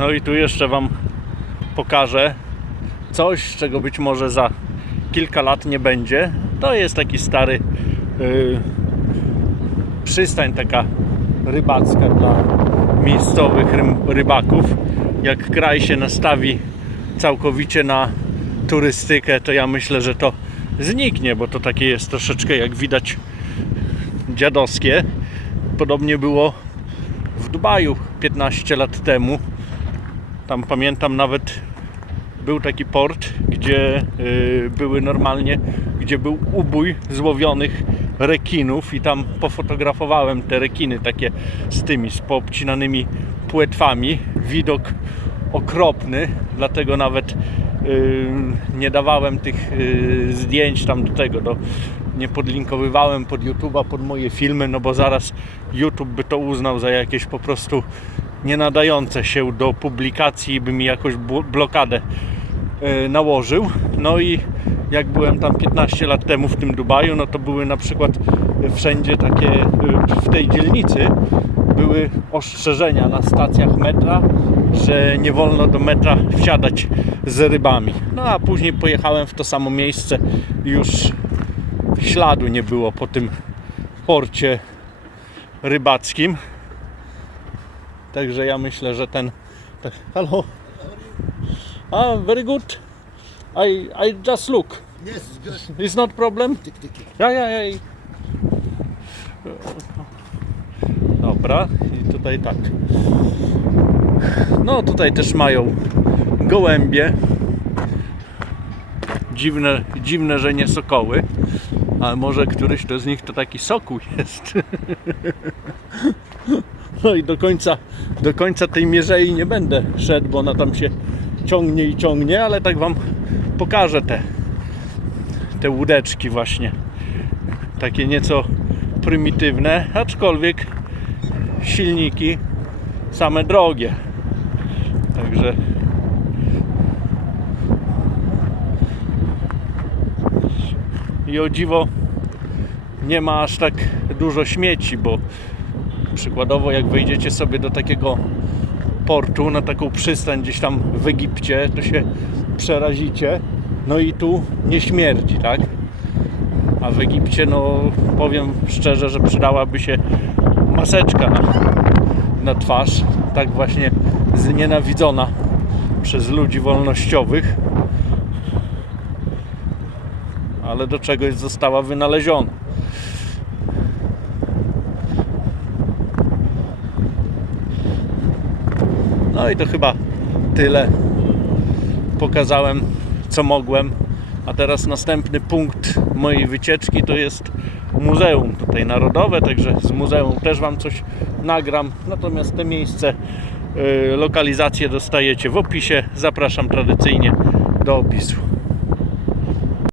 No i tu jeszcze Wam pokażę coś, czego być może za kilka lat nie będzie. To jest taki stary yy, przystań taka rybacka dla miejscowych rym- rybaków. Jak kraj się nastawi całkowicie na turystykę, to ja myślę, że to zniknie, bo to takie jest troszeczkę jak widać dziadowskie. Podobnie było w Dubaju 15 lat temu. Tam pamiętam nawet był taki port, gdzie y, były normalnie, gdzie był ubój złowionych rekinów i tam pofotografowałem te rekiny takie z tymi, z poobcinanymi płetwami. Widok okropny, dlatego nawet y, nie dawałem tych y, zdjęć tam do tego, do, nie podlinkowywałem pod YouTube'a, pod moje filmy, no bo zaraz YouTube by to uznał za jakieś po prostu nie nadające się do publikacji by mi jakoś bl- blokadę e, nałożył. No i jak byłem tam 15 lat temu w tym Dubaju, no to były na przykład wszędzie takie e, w tej dzielnicy były ostrzeżenia na stacjach metra, że nie wolno do metra wsiadać z rybami. No a później pojechałem w to samo miejsce już śladu nie było po tym porcie rybackim. Także ja myślę, że ten. Tak, hello. Ah, very good. I I just look. Yes, good. It's not problem. Ja, ja, ja. Dobra, i tutaj tak. No tutaj też mają gołębie. Dziwne, dziwne, że nie sokoły. Ale może któryś to z nich to taki sokół jest. No i do końca, do końca tej mierzei nie będę szedł, bo ona tam się ciągnie i ciągnie, ale tak wam pokażę te, te łódeczki właśnie. Takie nieco prymitywne, aczkolwiek silniki same drogie. Także i o dziwo nie ma aż tak dużo śmieci, bo przykładowo jak wejdziecie sobie do takiego portu, na taką przystań gdzieś tam w Egipcie, to się przerazicie. No i tu nie śmierdzi, tak? A w Egipcie, no powiem szczerze, że przydałaby się maseczka na, na twarz. Tak właśnie znienawidzona przez ludzi wolnościowych. Ale do czegoś została wynaleziona. No i to chyba tyle. Pokazałem co mogłem. A teraz następny punkt mojej wycieczki to jest Muzeum tutaj Narodowe, także z muzeum też Wam coś nagram. Natomiast te miejsce, y, lokalizacje dostajecie w opisie. Zapraszam tradycyjnie do opisu.